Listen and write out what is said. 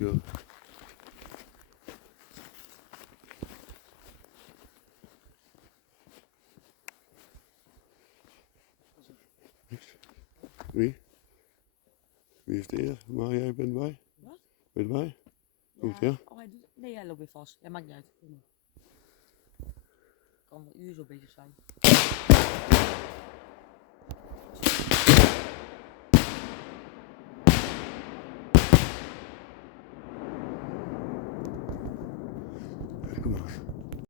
go. Wie? Wie heeft de eer? Maar jij bent bij? Wat? Ben je erbij? Goed, Ja. ja? Oh, nee, hij loopt weer vast. Ja, maakt niet uit. Kan wel uur zo bezig zijn. Kom maar.